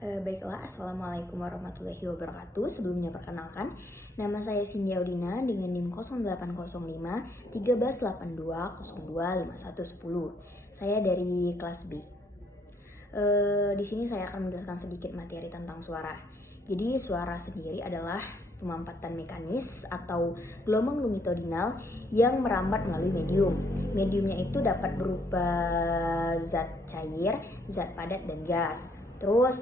Baiklah, Assalamualaikum warahmatullahi wabarakatuh. Sebelumnya perkenalkan, nama saya Cindy Audina dengan NIM 0805 1382 02 5110. Saya dari kelas B. Di sini saya akan menjelaskan sedikit materi tentang suara. Jadi suara sendiri adalah pemampatan mekanis atau gelombang longitudinal yang merambat melalui medium. Mediumnya itu dapat berupa zat cair, zat padat, dan gas. Terus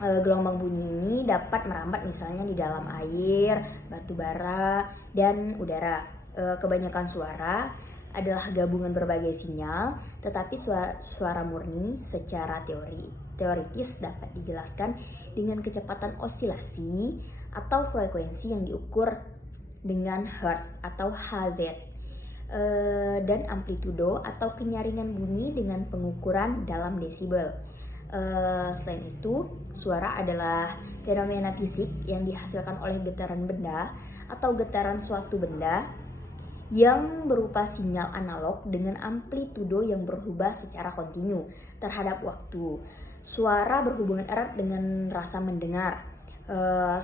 gelombang bunyi ini dapat merambat misalnya di dalam air, batu bara, dan udara. Kebanyakan suara adalah gabungan berbagai sinyal, tetapi suara murni secara teoritis dapat dijelaskan dengan kecepatan osilasi atau frekuensi yang diukur dengan Hertz atau Hz, dan amplitudo atau kenyaringan bunyi dengan pengukuran dalam desibel. Selain itu, suara adalah fenomena fisik yang dihasilkan oleh getaran benda atau getaran suatu benda yang berupa sinyal analog dengan amplitudo yang berubah secara kontinu terhadap waktu. Suara berhubungan erat dengan rasa mendengar.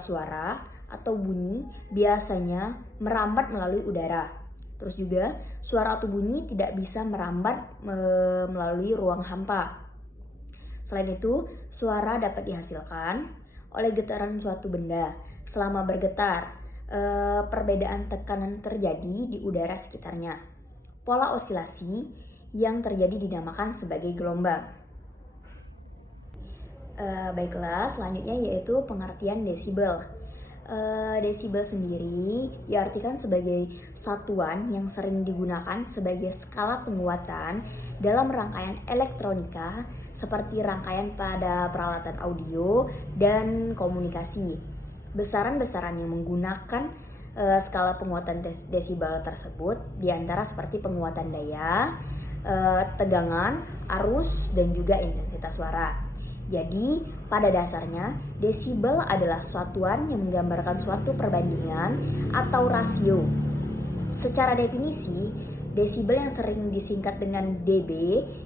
Suara atau bunyi biasanya merambat melalui udara. Terus juga, suara atau bunyi tidak bisa merambat melalui ruang hampa. Selain itu, suara dapat dihasilkan oleh getaran suatu benda selama bergetar. Perbedaan tekanan terjadi di udara sekitarnya. Pola osilasi yang terjadi dinamakan sebagai gelombang. Baiklah, selanjutnya yaitu pengertian desibel. Desibel sendiri diartikan sebagai satuan yang sering digunakan sebagai skala penguatan dalam rangkaian elektronika seperti rangkaian pada peralatan audio dan komunikasi. Besaran-besaran yang menggunakan skala penguatan desibel tersebut diantara seperti penguatan daya, tegangan, arus, dan juga intensitas suara. Jadi, pada dasarnya, desibel adalah satuan yang menggambarkan suatu perbandingan atau rasio. Secara definisi, desibel yang sering disingkat dengan dB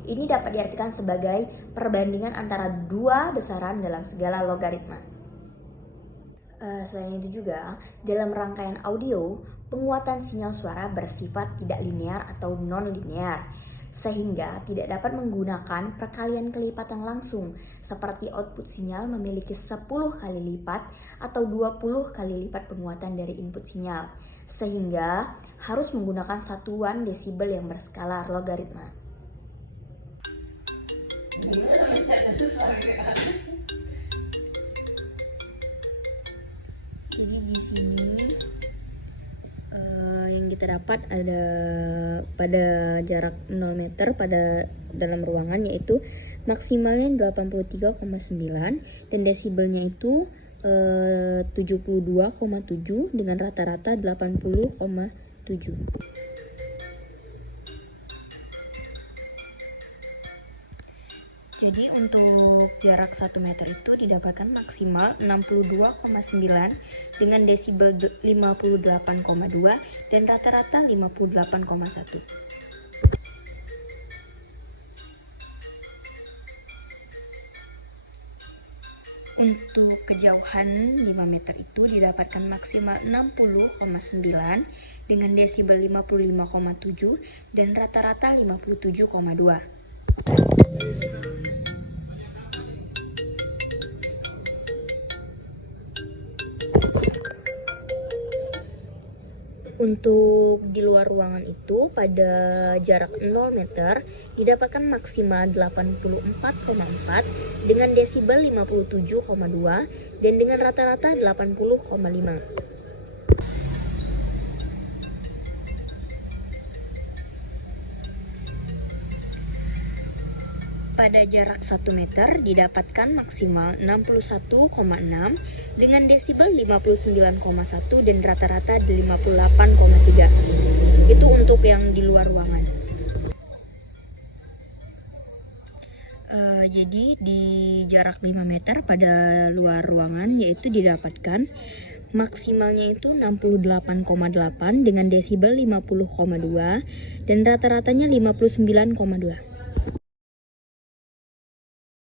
ini dapat diartikan sebagai perbandingan antara dua besaran dalam segala logaritma. Selain itu juga, dalam rangkaian audio, penguatan sinyal suara bersifat tidak linear atau non-linear, sehingga tidak dapat menggunakan perkalian kelipatan langsung seperti output sinyal memiliki 10 kali lipat atau 20 kali lipat penguatan dari input sinyal, sehingga harus menggunakan satuan desibel yang berskala logaritma. Jadi di sini yang kita dapat ada pada jarak 0 meter pada dalam ruangan, yaitu maksimalnya 83,9 dan desibelnya itu 72,7 dengan rata-rata 80,7. Jadi untuk jarak 1 meter itu didapatkan maksimal 62,9 dengan desibel 58,2 dan rata-rata 58,1. Untuk kejauhan 5 meter itu didapatkan maksimal 60,9 dengan desibel 55,7 dan rata-rata 57,2. Untuk di luar ruangan itu pada jarak 0 meter didapatkan maksimal 84,4 dengan desibel 57,2 dan dengan rata-rata 80,5. Pada jarak 1 meter didapatkan maksimal 61,6 dengan desibel 59,1 dan rata-rata 58,3. Itu untuk yang di luar ruangan. Jadi di jarak 5 meter pada luar ruangan yaitu didapatkan maksimalnya itu 68,8 dengan desibel 50,2 dan rata-ratanya 59,2.